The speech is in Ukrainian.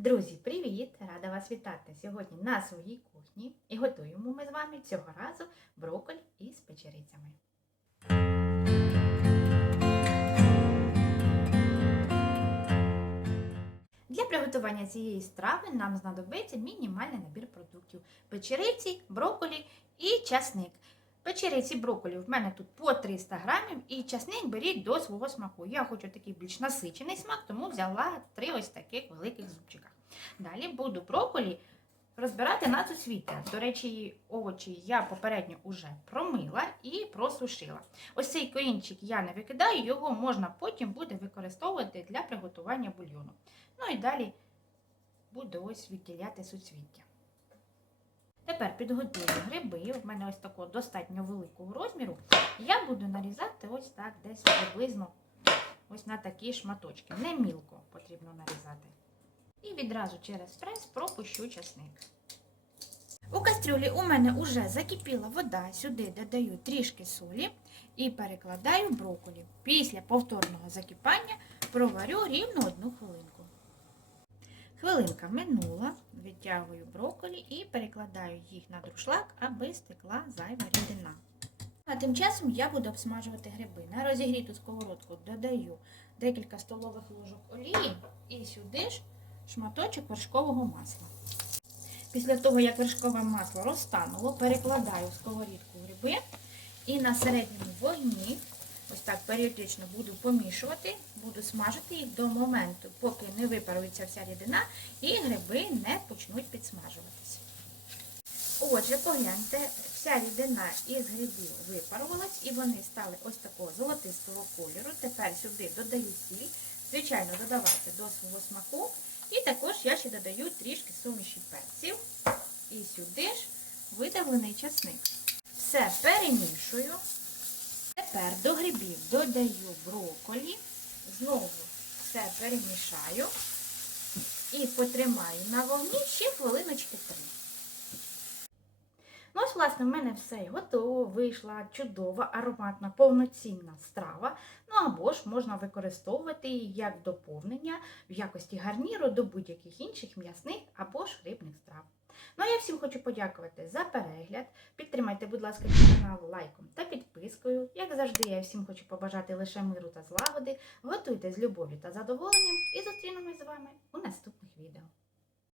Друзі, привіт! Рада вас вітати сьогодні на своїй кухні і готуємо ми з вами цього разу брокколі із печерицями. Для приготування цієї страви нам знадобиться мінімальний набір продуктів: печериці, брокколі і часник. Печериці брокколі в мене тут по 300 грамів, і часник беріть до свого смаку. Я хочу такий більш насичений смак, тому взяла три ось таких великих зубчика. Далі буду брокколі розбирати на суцвіття. До речі, овочі я попередньо вже промила і просушила. Ось цей корінчик я не викидаю, його можна потім буде використовувати для приготування бульйону. Ну і далі буду ось відділяти суцвіття. Тепер підготую гриби. У мене ось такого достатньо великого розміру. Я буду нарізати ось так, десь приблизно ось на такі шматочки. Не мілко потрібно нарізати. І відразу через прес пропущу часник. У кастрюлі у мене вже закипіла вода. Сюди додаю трішки солі і перекладаю брокколі. Після повторного закипання проварю рівно одну хвилинку. Хвилинка минула, відтягую брокколі і перекладаю їх на друшлак, аби стекла зайва рідина. А тим часом я буду обсмажувати гриби. На розігріту сковородку додаю декілька столових ложок олії і сюди ж шматочок вершкового масла. Після того, як вершкове масло розтануло, перекладаю в сковорідку гриби і на середньому вогні, ось так періодично буду помішувати, буду смажити їх до моменту, поки не випарується вся рідина і гриби не почнуть підсмажуватися. Отже, погляньте, вся рідина із грибів випарувалась і вони стали ось такого золотистого кольору. Тепер сюди додаю сіль, звичайно, додавайте до свого смаку. І також я ще додаю трішки суміші перців. І сюди ж видавлений часник. Все перемішую. Тепер до грибів додаю брокколі. Знову все перемішаю. І потримаю на вогні ще хвилиночки три. Ну, ось, власне, в мене все готово. Вийшла чудова, ароматна, повноцінна страва. Ну або ж можна використовувати її як доповнення в якості гарніру до будь-яких інших м'ясних або ж рибних страв. Ну а я всім хочу подякувати за перегляд. Підтримайте, будь ласка, канал лайком та підпискою. Як завжди, я всім хочу побажати лише миру та злагоди. Готуйте з любов'ю та задоволенням і зустрінемось з вами у наступних відео.